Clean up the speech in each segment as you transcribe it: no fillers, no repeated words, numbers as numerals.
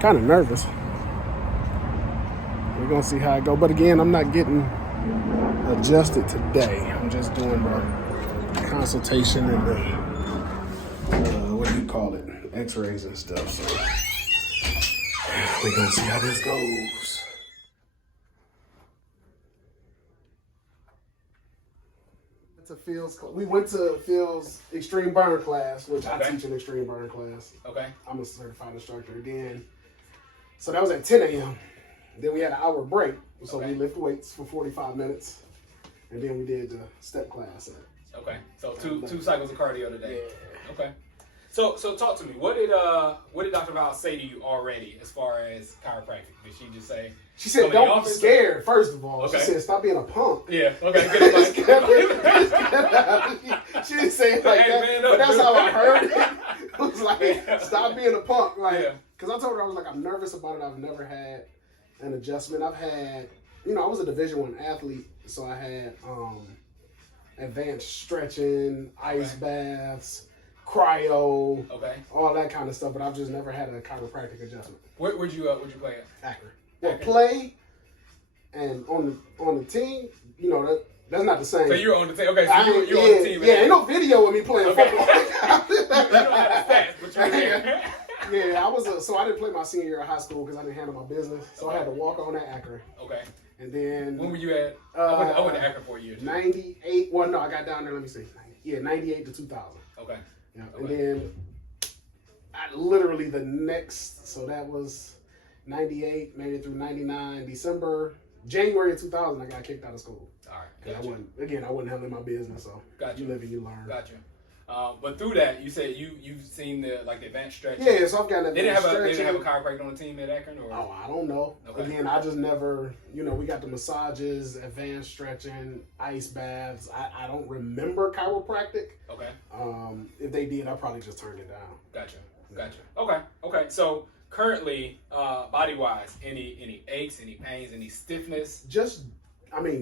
Kind of nervous. We're gonna see how it go. But again, I'm not getting adjusted today. I'm just doing the consultation and the what do you call it? X-rays and stuff. So we're gonna see how this goes. We went to Phil's extreme burn class, which I teach an extreme burn class. Okay. I'm a certified instructor again. So that was at 10 a.m. Then we had an hour break. So we lift weights for 45 minutes. And then we did the step class. Okay. So two cycles of cardio today. Yeah. Okay. So talk to me. What did Dr. Val say to you already as far as chiropractic? Did she just say? She said, "Don't be scared." First of all, she said, "Stop being a punk." Yeah. Okay. Good advice. She didn't say it like that, man, but that's how I heard it. It was like, "Stop being a punk," like, because I told her I was like, "I'm nervous about it. I've never had an adjustment. I've had, I was a Division I athlete, so I had advanced stretching, ice baths, cryo, all that kind of stuff. But I've just never had a chiropractic adjustment." Where'd you play at? Akron. Well, play and on the team, that's not the same. So you're on the team. Okay, so you're on the team. Yeah, ain't no video of me playing football. You don't have the stats, but you're there. Yeah, so I didn't play my senior year of high school because I didn't handle my business. So I had to walk on at Akron. Okay. And then when were you at? I went to Akron for a year. 98. Well, no, I got down there. Let me see. Yeah, 98 to 2000. Okay. Yeah, and then I literally so that was 98, made it through 99, January of 2000, I got kicked out of school. All right. I wasn't handling my business, so you live and you learn. Gotcha. But through that, you said you've seen the advanced stretching. Yeah, so I've got an advanced stretching. They didn't have a chiropractor on the team at Akron, or? Oh, I don't know. Okay. Again, I just never, we got the massages, advanced stretching, ice baths. I don't remember chiropractic. Okay. If they did, I probably just turned it down. Gotcha. Okay. So currently, body-wise, any aches, any pains, any stiffness? Just,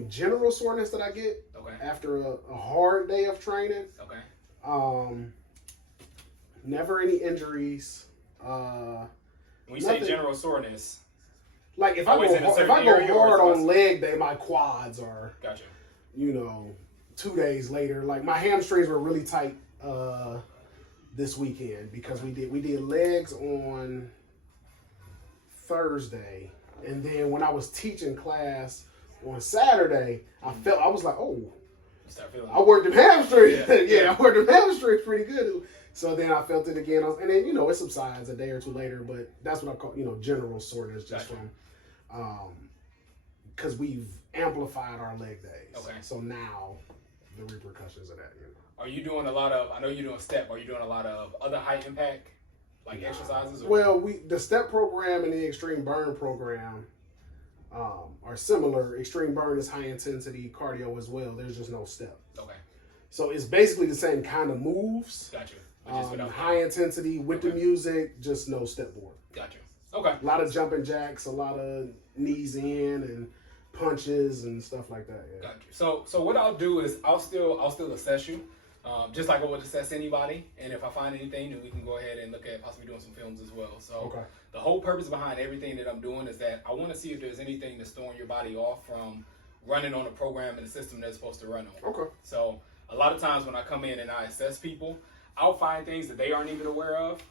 general soreness that I get after a hard day of training. Okay. Never any injuries. When you say general soreness, like if I go hard on leg day, my quads are. Gotcha. 2 days later, like my hamstrings were really tight this weekend because we did legs on Thursday, and then when I was teaching class on Saturday, I was like, oh. I worked the hamstrings. I worked the hamstrings pretty good. So then I felt it again, and then it subsides a day or two later. But that's what I call general soreness, just from because we've amplified our leg days. Okay. So now the repercussions of that. Are you doing a lot of? I know you're doing step. Are you doing a lot of other high impact exercises? Or? Well, the step program and the extreme burn program are similar. Extreme burn is high intensity cardio as well. There's just no step. Okay. So it's basically the same kind of moves. Gotcha. High intensity with the music, just no step board. Gotcha. Okay. A lot of jumping jacks, a lot of knees in and punches and stuff like that. Yeah. Gotcha. So what I'll do is I'll still assess you. Just like I would assess anybody, and if I find anything, then we can go ahead and look at possibly doing some films as well. So the whole purpose behind everything that I'm doing is that I want to see if there's anything that's throwing your body off from running on a program and a system that's supposed to run on. Okay. So a lot of times when I come in and I assess people, I'll find things that they aren't even aware of.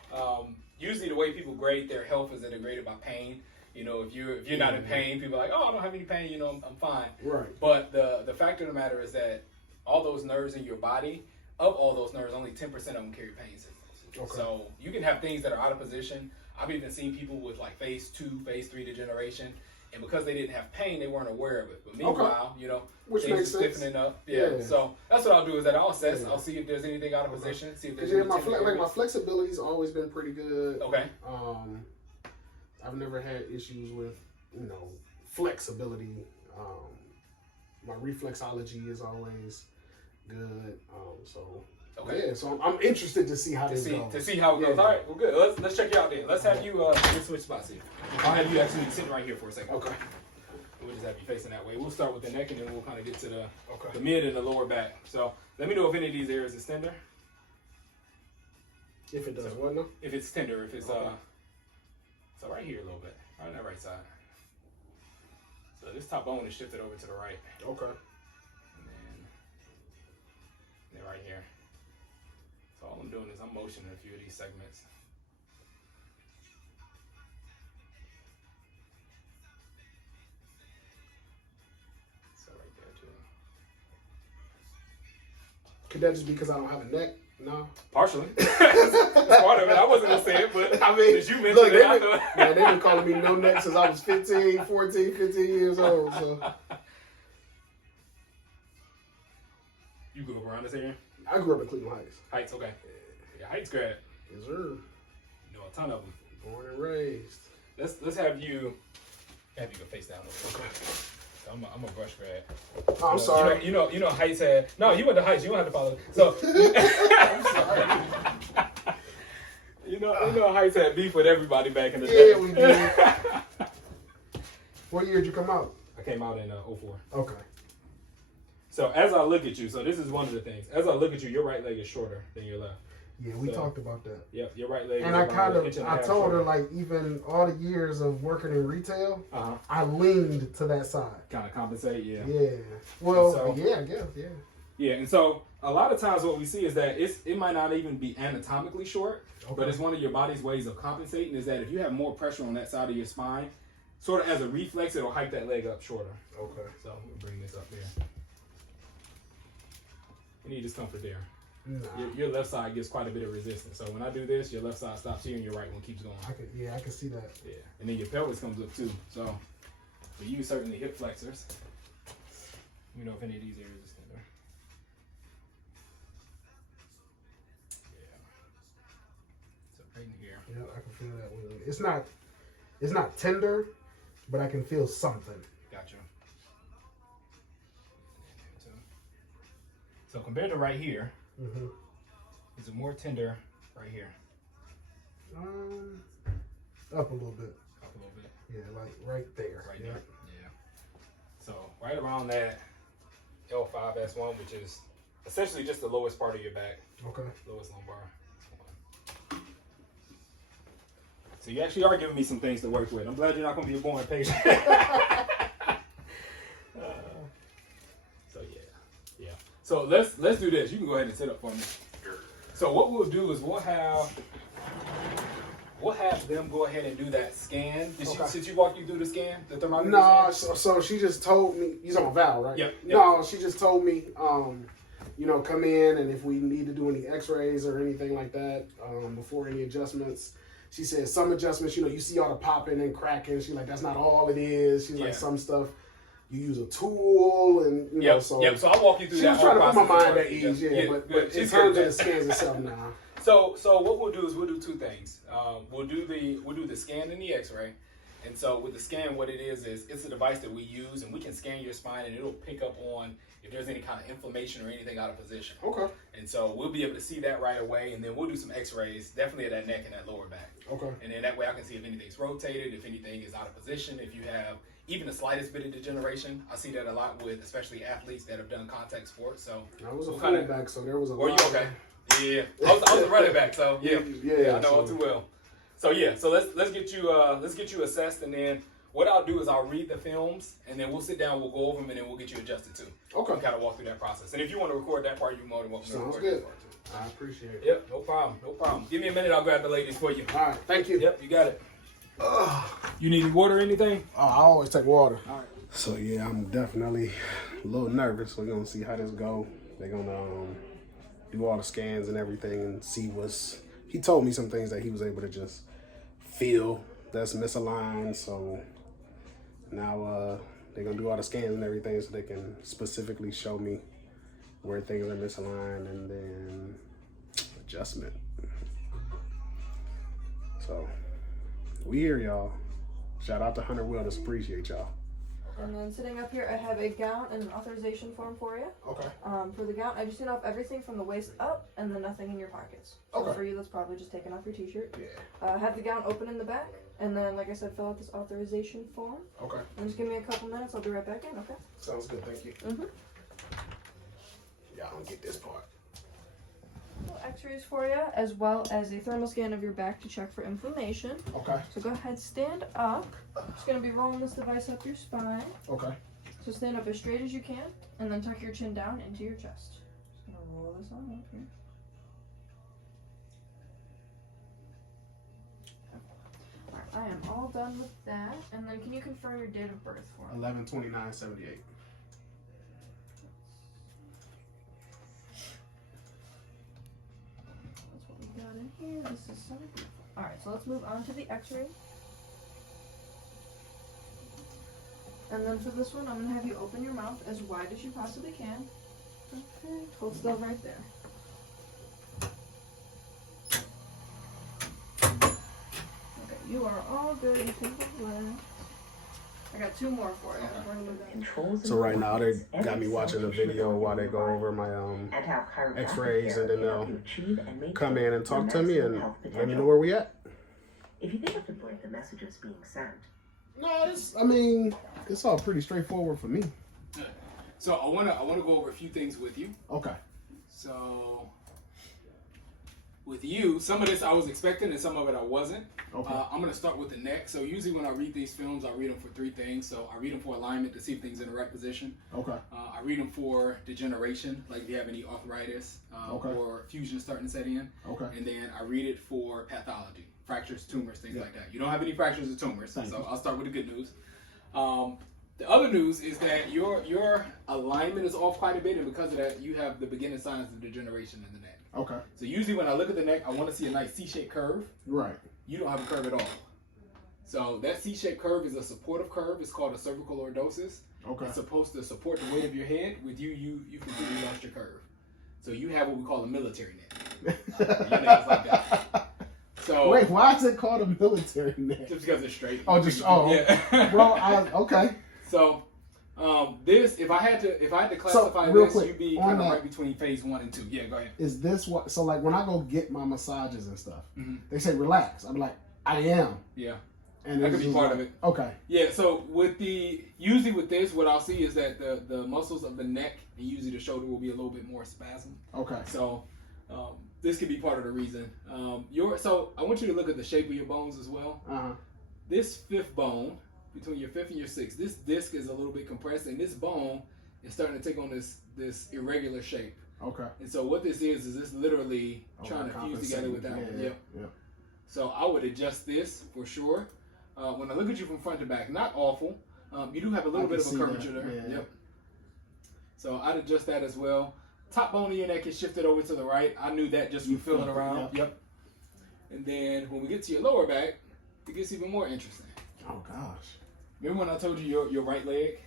Usually the way people grade their health is that they're graded by pain. If you're not in pain, people are like, oh, I don't have any pain, I'm fine. Right. But the fact of the matter is that all those nerves in your body, of all those nerves, only 10% of them carry pain signals. Okay. So you can have things that are out of position. I've even seen people with like phase 2, phase 3 degeneration, and because they didn't have pain, they weren't aware of it. But meanwhile, which things makes are stiffening up. Yeah. So that's what I'll do is that I'll assess. I'll see if there's anything out of position. See if there's my flexibility's always been pretty good. Okay. I've never had issues with flexibility. My reflexology is always good. So I'm interested to see how this goes. To see how it goes. All right, well, good. Let's check you out then. Let's have you let's switch spots here. I'll have you actually sitting right here for a second. Okay. We'll just have you facing that way. We'll start with the neck, and then we'll kind of get to the mid and the lower back. So let me know if any of these areas is tender. If it does what now? If it's tender, if it's so right here a little bit, right on that right side. So this top bone is shifted over to the right. Okay. And then right here. So all I'm doing is I'm motioning a few of these segments. So right there too. Could that just be because I don't have a neck? No. Partially. That's part of it. I wasn't gonna say it, but I mean, you mentioned they've been calling me no neck since I was 15, 14, 15 years old. So. You grew up around this area? I grew up in Cleveland Heights. Heights, okay. Yeah, Heights grad. Yes, sir. You know a ton of them. Born and raised. Let's have you go face down. Okay. I'm a brush grad. Oh, I'm sorry. You know Heights had. No, you went to Heights. You don't have to follow. So. I'm sorry. You know Heights had beef with everybody back in the day. Yeah, we did. What year did you come out? I came out in 04. Okay. So as I look at you, so this is one of the things. As I look at you, your right leg is shorter than your left. Yeah, we talked about that. Yep, your right leg. And I told her, like, even all the years of working in retail, I leaned to that side. Kind of compensate, yeah. Yeah. Well, yeah, I guess, yeah. Yeah, and so a lot of times what we see is that it might not even be anatomically short, but it's one of your body's ways of compensating is that if you have more pressure on that side of your spine, sort of as a reflex, it'll hike that leg up shorter. Okay. So we'll bring this up here. Any discomfort there? Nah. Your left side gives quite a bit of resistance. So when I do this, your left side stops here and your right one keeps going. I can see that. Yeah, and then your pelvis comes up too. So we use certainly hip flexors. Let me know if any of these areas are tender. Yeah. So right in here. Yeah, I can feel that. It's not tender, but I can feel something. Gotcha. So compared to right here, is it more tender right here? Up a little bit. Up a little bit. Yeah, like right there. Right there. Yeah. So right around that L5S1, which is essentially just the lowest part of your back. Okay. Lowest lumbar. So you actually are giving me some things to work with. I'm glad you're not going to be a boring patient. So let's do this. You can go ahead and sit up for me. So what we'll do is we'll have them go ahead and do that scan. Did she walk you through the scan, the thermometer? No, so she just told me. You're on Val, right? Yep. No, she just told me, come in and if we need to do any X-rays or anything like that before any adjustments. She said some adjustments, you see all the popping and cracking. She's like, that's not all it is. She's like, some stuff. You use a tool and so I'll walk you through that. She was trying to put my mind at ease, but in terms of the scans itself now. So what we'll do is we'll do two things. We'll do the scan and the X-ray. And so with the scan, what it is it's a device that we use and we can scan your spine and it'll pick up on if there's any kind of inflammation or anything out of position. Okay. And so we'll be able to see that right away, and then we'll do some X-rays, definitely of that neck and that lower back. Okay. And then that way I can see if anything's rotated, if anything is out of position, if you have even the slightest bit of degeneration. I see that a lot with especially athletes that have done contact sports. So I was a fullback, so there was a lot. Were you okay? Yeah. I was a running back, so yeah, I know all too well. So so let's get you assessed, and then what I'll do is I'll read the films, and then we'll sit down, we'll go over them, and then we'll get you adjusted too. Okay. And kind of walk through that process. And if you want to record that part, you're more than welcome to record that part too. I appreciate it. Yep, no problem. Give me a minute, I'll grab the ladies for you. All right, thank you. Yep, you got it. You need water or anything? Oh, I always take water. All right. So yeah, I'm definitely a little nervous. We're gonna see how this go. They're gonna do all the scans and everything and see what's. He told me some things that he was able to just feel that's misaligned. So now they're gonna do all the scans and everything so they can specifically show me where things are misaligned and then adjustment. So we here, y'all. Shout out to Hunter Wellness. Appreciate y'all. And then sitting up here, I have a gown and an authorization form for you. Okay. For the gown, I just need off everything from the waist up and then nothing in your pockets. So for you, that's probably just taking off your t-shirt. Yeah. Have the gown open in the back. And then, like I said, fill out this authorization form. Okay. And just give me a couple minutes. I'll be right back in, okay? Sounds good. Thank you. Yeah, I don't get this part. Well, x-rays for you, as well as a thermal scan of your back to check for inflammation. Okay. So go ahead, stand up. Just going to be rolling this device up your spine. Okay. So stand up as straight as you can, and then tuck your chin down into your chest. Just going to roll this on up here. I am all done with that. And then can you confirm your date of birth for me? 11/29/78. That's what we got in here. This is so beautiful. Alright, so let's move on to the x-ray. And then for this one, I'm going to have you open your mouth as wide as you possibly can. Okay, hold still right there. You are all good. You can relax. I got two more for you. So right now they got me watching a video while they go over my x-rays, and then they'll come in and talk to me and let me know where we at. If you think of the point the message is being sent. No, it's all pretty straightforward for me. So I wanna go over a few things with you. Okay. So with you, some of this I was expecting and some of it I wasn't. Okay. I'm going to start with the neck. So usually when I read these films, I read them for three things. So I read them for alignment to see if things in the right position. Okay. I read them for degeneration, like if you have any arthritis or fusion starting to set in. Okay. And then I read it for pathology, fractures, tumors, things like that. You don't have any fractures or tumors, so I'll start with the good news. The other news is that your alignment is off quite a bit, and because of that, you have the beginning signs of degeneration in the neck. Okay. So usually when I look at the neck, I want to see a nice C-shaped curve. Right. You don't have a curve at all. So that C-shaped curve is a supportive curve. It's called a cervical lordosis. Okay. It's supposed to support the weight of your head. With you completely lost your curve. So you have what we call a military neck. Your neck is like that. So wait, why is it called a military neck? Just because it's straight. Yeah. Well, okay. So this, if I had to classify this, quick, you'd be kind of right between phase 1 and 2. Yeah, go ahead. Is this what? So like when I go get my massages and stuff, they say relax. I'm like, I am. Yeah. And that could be part of it. Okay. Yeah. So usually with this, what I'll see is that the muscles of the neck and usually the shoulder will be a little bit more spasm. Okay. So this could be part of the reason. So I want you to look at the shape of your bones as well. This fifth bone, between your fifth and your sixth, this disc is a little bit compressed, and this bone is starting to take on this irregular shape. Okay. And so what this is this literally trying to fuse together with that one. Yep. So I would adjust this for sure. When I look at you from front to back, not awful. You do have a little bit of a curvature there. Yeah. Yep. So I'd adjust that as well. Top bone of your neck is shifted over to the right. I knew that just from feeling around. Yep. And then when we get to your lower back, it gets even more interesting. Oh gosh. Remember when I told you your right leg?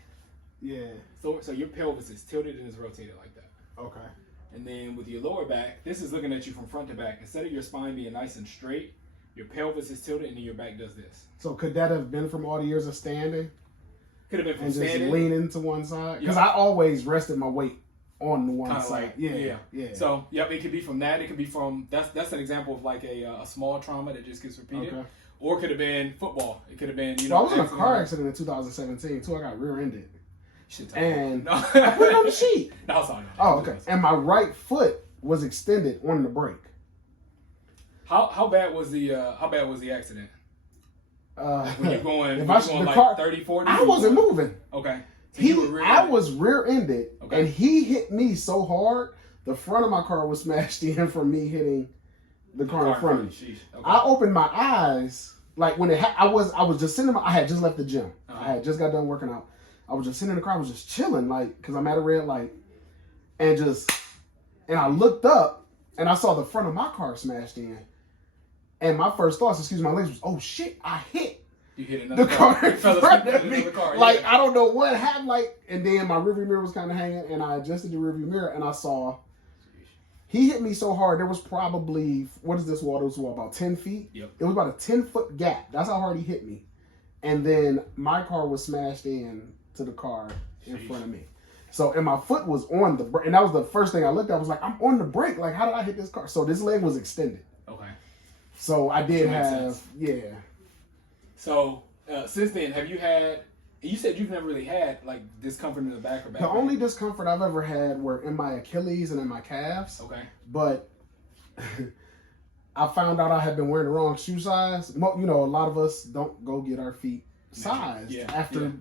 Yeah. So your pelvis is tilted and is rotated like that. Okay. And then with your lower back, this is looking at you from front to back. Instead of your spine being nice and straight, your pelvis is tilted and then your back does this. So could that have been from all the years of standing? Could have been from and standing. Just leaning to one side? Because I always rested my weight on the one side. Like, yeah. So, yep, it could be from that. It could be from, that's an example of like a small trauma that just gets repeated. Okay. Or it could have been football. It could have been, I was in a car accident in 2017 too. I got rear-ended. And I put it on the sheet. No, sorry. Oh, okay. And my right foot was extended on the brake. How bad was the accident? When you're going, like car, 30, 40? I wasn't moving. Okay. So I was rear-ended, and he hit me so hard, the front of my car was smashed in from me hitting the car in front of me. Okay. I opened my eyes, like when I was just sitting. I had just left the gym. I had just got done working out. I was just sitting in the car. I was just chilling, like because I'm at a red light, and I looked up, and I saw the front of my car smashed in. And my first thoughts, excuse my language, was, oh shit, I hit the car in front of me. Like, I don't know what happened. Like, and then my rearview mirror was kind of hanging, and I adjusted the rearview mirror, and I saw he hit me so hard. There was probably, what is this wall? This wall about 10 feet. Yep. It was about a 10-foot gap. That's how hard he hit me. And then my car was smashed in to the car in front of me. So, and my foot was on the brake, and that was the first thing I looked at. I was like, I'm on the brake. Like, how did I hit this car? So this leg was extended. Okay. So I did have, So since then, have you had? You said you've never really had like discomfort in the back or back. The only discomfort I've ever had were in my Achilles and in my calves. Okay. But I found out I had been wearing the wrong shoe size. A lot of us don't go get our feet sized after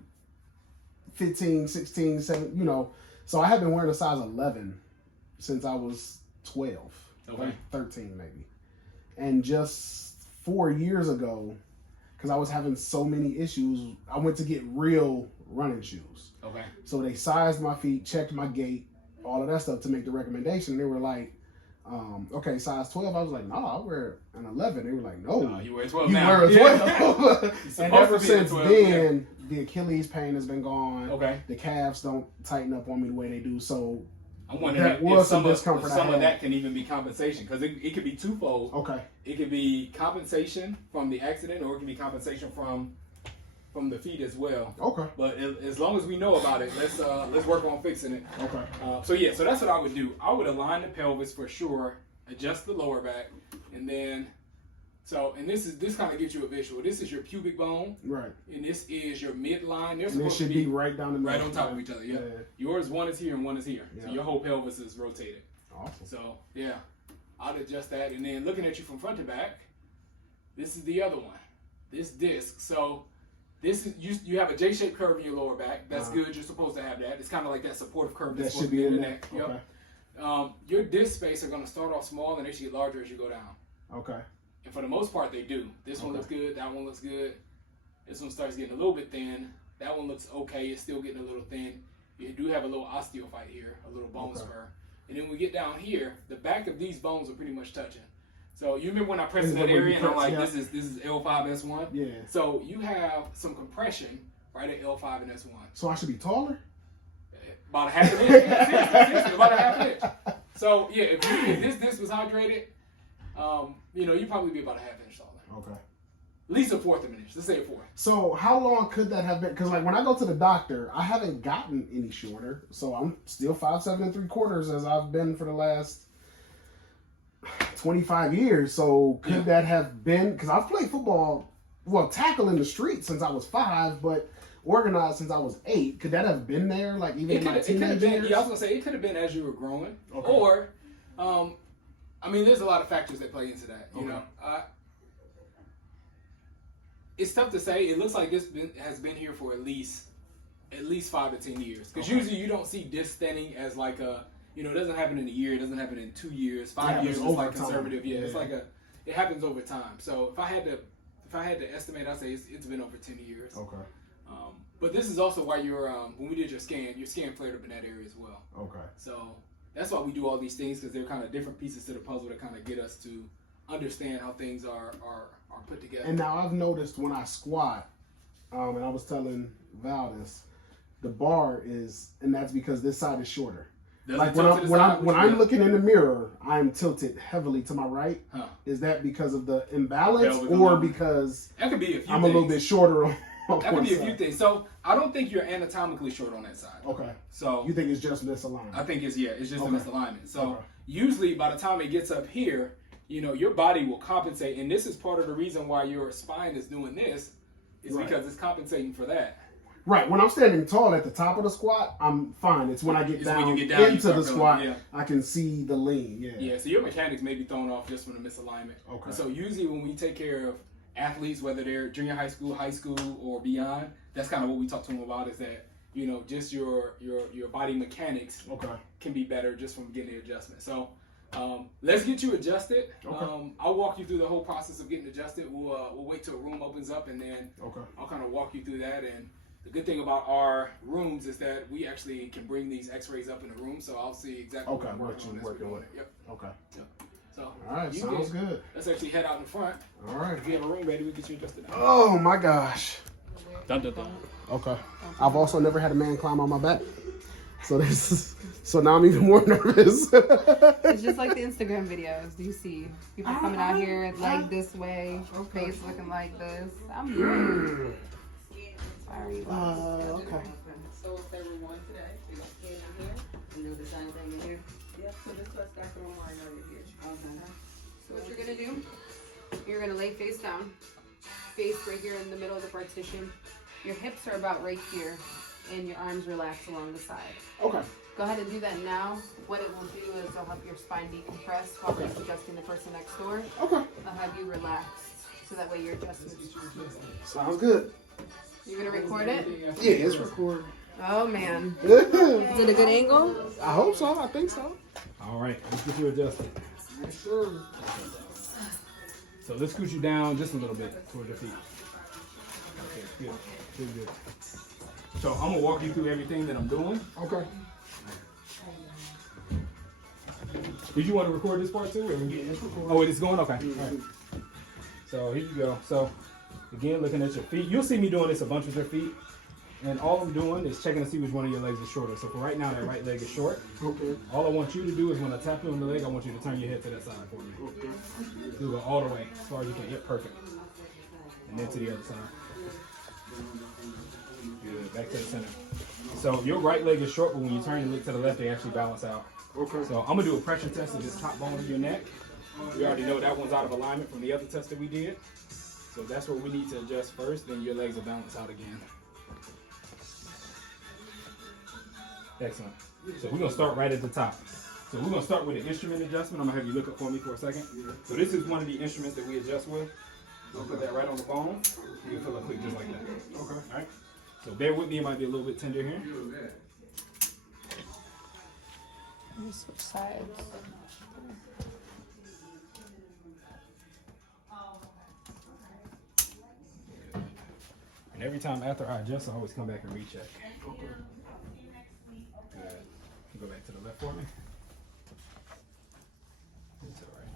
15, 16, 17, So I had been wearing a size 11 since I was 12, 13 maybe. And just 4 years ago, because I was having so many issues, I went to get real running shoes. Okay. So they sized my feet, checked my gait, all of that stuff to make the recommendation. They were like, okay, size 12. I was like, no, I wear an 11. They were like, no, you wear a 12 you now. wear a 12. And ever since 12, then, the Achilles pain has been gone. Okay. The calves don't tighten up on me the way they do. So I'm wondering if some of that can even be compensation, because it could be twofold. Okay. It could be compensation from the accident, or it could be compensation from the feet as well. Okay. But as long as we know about it, let's work on fixing it. Okay. So that's what I would do. I would align the pelvis for sure, adjust the lower back, and then this kind of gives you a visual. This is your pubic bone, right? And this is your midline. They're and supposed should to be right down the middle, right on top of each other. Yeah. Yours, one is here and one is here. Yeah. So your whole pelvis is rotated. Awesome. So yeah, I'd adjust that, and then looking at you from front to back, this is the other one. This disc. So this is you have a J-shaped curve in your lower back. That's good. You're supposed to have that. It's kind of like that supportive curve that that's should supposed to be in the there. neck. Okay. Yep. Your disc space are going to start off small, and they should get larger as you go down. Okay. And for the most part, they do. This one looks good. That one looks good. This one starts getting a little bit thin. That one looks okay. It's still getting a little thin. You do have a little osteophyte here, a little bone spur. And then when we get down here, the back of these bones are pretty much touching. So you remember when I pressed in that area and I'm like, this is L5, S1? Yeah. So you have some compression right at L5 and S1. So I should be taller? About a half an inch. Yeah, seriously, about a half an inch. So yeah, if this disc was hydrated, you'd probably be about a half inch taller. Okay. At least a fourth of an inch. Let's say a fourth. So how long could that have been? Because like when I go to the doctor, I haven't gotten any shorter. So I'm still 5'7" and 3/4" as I've been for the last 25 years. So could that have been? Because I've played football, tackle in the street since I was 5, but organized since I was 8. Could that have been there? Like even in my teenage years? Yeah, I was gonna say it could have been as you were growing, or there's a lot of factors that play into that. You know, it's tough to say. It looks like this has been here for at least 5 to 10 years. Because usually you don't see disc thinning as like a, it doesn't happen in a year. It doesn't happen in 2 years. 5 years is like conservative. Yeah, it's like it happens over time. So if I had to estimate, I'd say it's been over 10 years. Okay. But this is also why when we did your scan flared up in that area as well. Okay. So that's why we do all these things, because they're kind of different pieces to the puzzle that kind of get us to understand how things are put together. And now I've noticed when I squat, and I was telling Val this, the bar is, and that's because this side is shorter. Like when I'm looking in the mirror, I'm tilted heavily to my right. Huh. Is that because of the imbalance, or because that could be a few I'm things. a little bit shorter on that could be a few things. So I don't think you're anatomically short on that side. Okay. So you think it's just misalignment? I think it's just a misalignment. So usually by the time it gets up here, your body will compensate, and this is part of the reason why your spine is doing this, is because it's compensating for that. Right. When I'm standing tall at the top of the squat, I'm fine. It's when I get down into the squat, I can see the lean. Yeah. Yeah. So your mechanics may be thrown off just from the misalignment. Okay. And so usually when we take care of athletes, whether they're junior high school, or beyond, that's kind of what we talk to them about, is that just your body mechanics can be better just from getting the adjustment. So let's get you adjusted. Okay. I'll walk you through the whole process of getting adjusted. We'll wait till a room opens up, and then I'll kind of walk you through that. And the good thing about our rooms is that we actually can bring these X-rays up in the room, so I'll see exactly what you're working with. Yep. Okay. Yep. So all right, sounds good. Let's actually head out in front. All right. If you have a room ready, we'll get you adjusted. Oh my gosh. Dun, dun, dun. Okay. I've also never had a man climb on my back, so now I'm even more nervous. It's just like the Instagram videos. Do you see people coming out here leg this way, face looking like this? I'm nervous. Sorry. Okay. So if they were one today, they got skin in here. And do the same thing in here. Yep, so this was got the line over here. Okay. So what you're gonna do? You're gonna lay face down, face right here in the middle of the partition. Your hips are about right here, and your arms relax along the side. Okay. Go ahead and do that now. What it will do is it'll help your spine decompress while it's adjusting the person next door. Okay. I'll have you relax so that way your adjustments. Sounds good. You gonna record it? Yeah, it's recording. Oh man. Is it a good angle? I hope so. I think so. All right, let's get you adjusted. Sure. So let's scoot you down just a little bit toward your feet. Okay, good, good, good. So I'm gonna walk you through everything that I'm doing. Okay. Did you want to record this part too? Or? Yeah, it's recording. Oh, it's going? Okay. All right. So here you go. So again, looking at your feet. You'll see me doing this a bunch with your feet. And all I'm doing is checking to see which one of your legs is shorter. So for right now, that right leg is short. Okay. All I want you to do is when I tap you on the leg, I want you to turn your head to that side for me. Okay. Do it all the way, as far as you can. Yep, perfect. And then to the other side. Good, back to the center. So your right leg is short, but when you turn and look to the left, they actually balance out. Okay. So I'm gonna do a pressure test of this top bone of your neck. We already know that one's out of alignment from the other test that we did. So that's what we need to adjust first, then your legs will balance out again. Excellent. So we're gonna start right at the top. So we're gonna start with an instrument adjustment. I'm gonna have you look up for me for a second. So this is one of the instruments that we adjust with. We'll put that right on the bone. You can feel a click just like that. Okay. All right. So bear with me. It might be a little bit tender here. Let me switch sides. And every time after I adjust, I always come back and recheck. Okay. Good. Go back to the left for me. It's all right.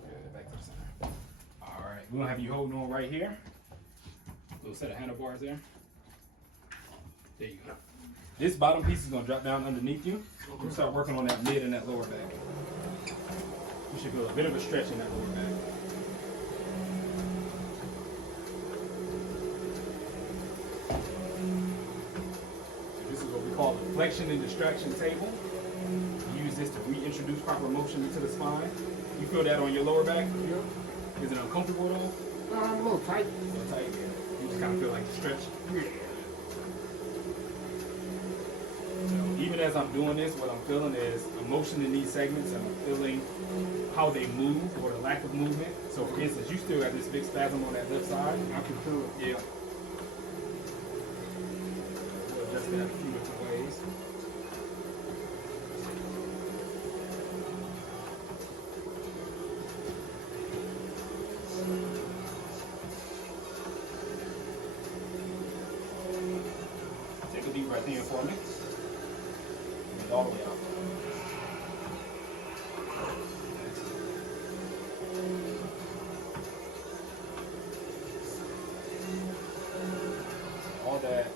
Good. Back to the center. All right. We're gonna have you holding on right here. Little set of handlebars there. There you go. This bottom piece is gonna drop down underneath you. We'll start working on that mid and that lower back. You should feel a bit of a stretch in that lower back. Called the flexion and distraction table. Use this to reintroduce proper motion into the spine. You feel that on your lower back? Yeah. Is it uncomfortable at all? A little tight. A little tight. You just kind of feel like the stretch. Yeah. So even as I'm doing this, what I'm feeling is emotion in these segments, and I'm feeling how they move or the lack of movement. So for instance, you still got this big spasm on that left side. I can feel it. Yeah. We'll adjust that a few different ways. Take a deep breath in for me. And all the way out. All that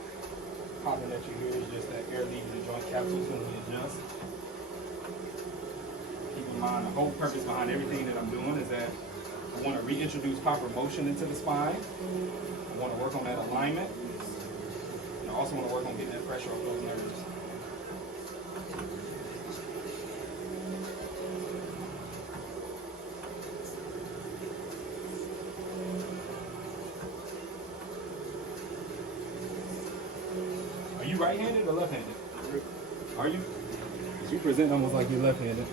popping that you hear is just that air leaving the joint capsules when we adjust. Keep in mind, the whole purpose behind everything that I'm doing is that I want to reintroduce proper motion into the spine. I want to work on that alignment. And I also want to work on getting that pressure off those nerves. Are you right-handed or left-handed? Are you? Because you present almost like you're left-handed,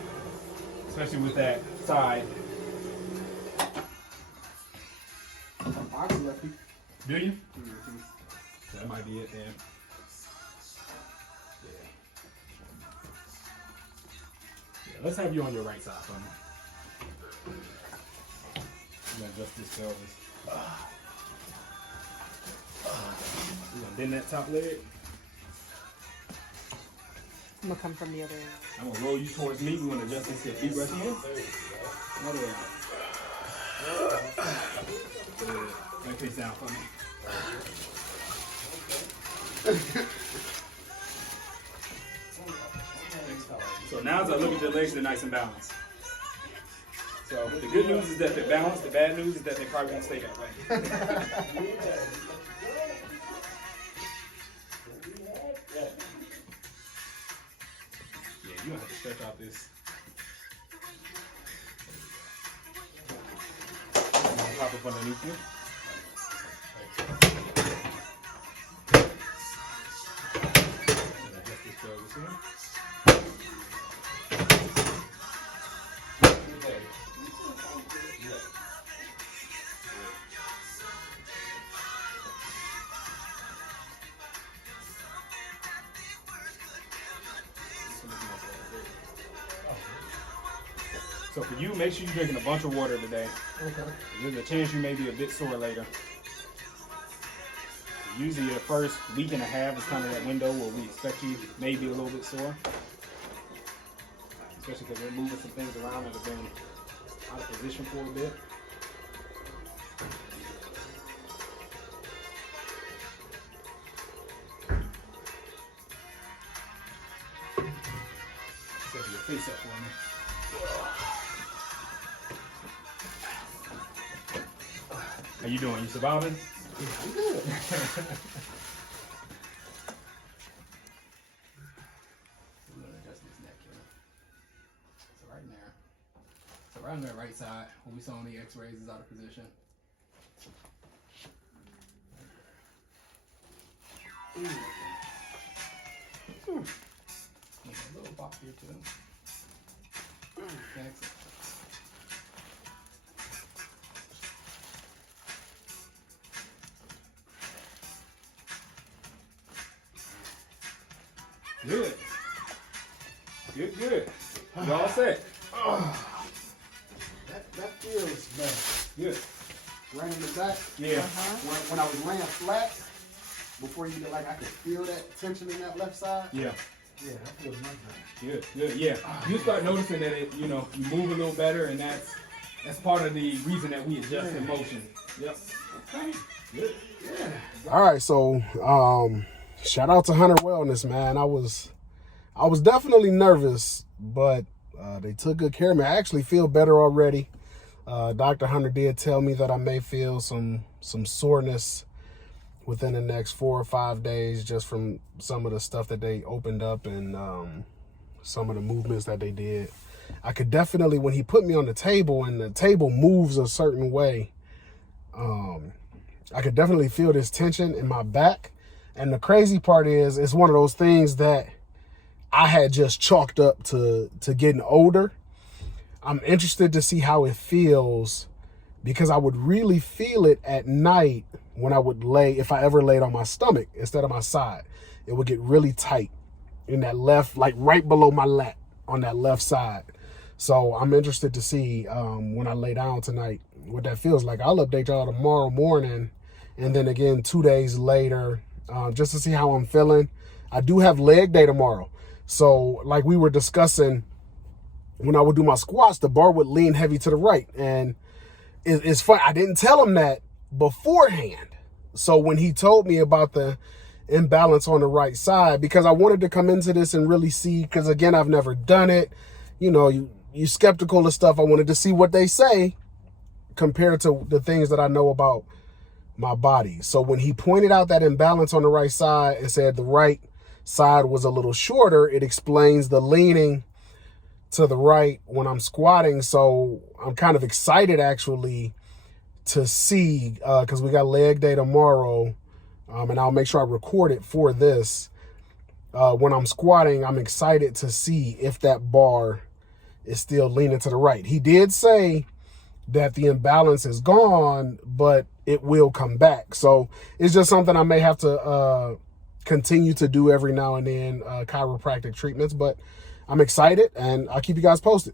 especially with that side. I can lefty. Do you? Mm-hmm. That might be it then. Yeah. Yeah, let's have you on your right side for me. I'm gonna adjust this pelvis. We're gonna bend that top leg. I'm gonna come from the other end. I'm gonna roll you towards me. We're gonna adjust this hip. Deep breath in. All the way out. Good. Right face down for me. So now as I look at your legs, they're nice and balanced. So the good news is that they're balanced. The bad news is that they probably won't stay that way. Yeah, you don't have to stretch out this. I'm gonna pop up underneath you. Adjust this So for you, make sure you're drinking a bunch of water today. Okay. There's a chance you may be a bit sore later. Usually the first week and a half is kind of that window where we expect you may be a little bit sore. Especially because we're moving some things around that have been out of position for a bit. Set your face up for me. How you doing? You surviving? Yeah, I'm good. So right on that right side, what we saw on the x-rays is out of position. A little pop here too. Excellent. Good. Good, good. You all set? That feels better. Good. Right in the back. Yeah. When I was laying flat, before you like I could feel that tension in that left side. Yeah. Yeah, that feels much better. Good, good. Yeah. You start noticing that it, you move a little better, and that's part of the reason that we adjust in motion. Yep. Okay. Good. Yeah. All right, so shout out to Hunter Wellness, man. I was definitely nervous, but they took good care of me. I actually feel better already. Dr. Hunter did tell me that I may feel some soreness within the next 4 or 5 days just from some of the stuff that they opened up and some of the movements that they did. I could definitely, when he put me on the table and the table moves a certain way, I could definitely feel this tension in my back. And the crazy part is, it's one of those things that I had just chalked up to getting older. I'm interested to see how it feels, because I would really feel it at night when I would lay, if I ever laid on my stomach instead of my side. It would get really tight in that left, like right below my lat on that left side. So I'm interested to see when I lay down tonight what that feels like. I'll update y'all tomorrow morning, and then again 2 days later, just to see how I'm feeling. I do have leg day tomorrow. So like we were discussing, when I would do my squats, the bar would lean heavy to the right. And it's fun. I didn't tell him that beforehand. So when he told me about the imbalance on the right side, because I wanted to come into this and really see, because again, I've never done it. You skeptical of stuff. I wanted to see what they say compared to the things that I know about my body. So when he pointed out that imbalance on the right side and said the right side was a little shorter, it explains the leaning to the right when I'm squatting. So I'm kind of excited actually to see, because we got leg day tomorrow, and I'll make sure I record it for this. When I'm squatting, I'm excited to see if that bar is still leaning to the right. He did say that the imbalance is gone, but it will come back. So it's just something I may have to continue to do every now and then, chiropractic treatments, but I'm excited and I'll keep you guys posted.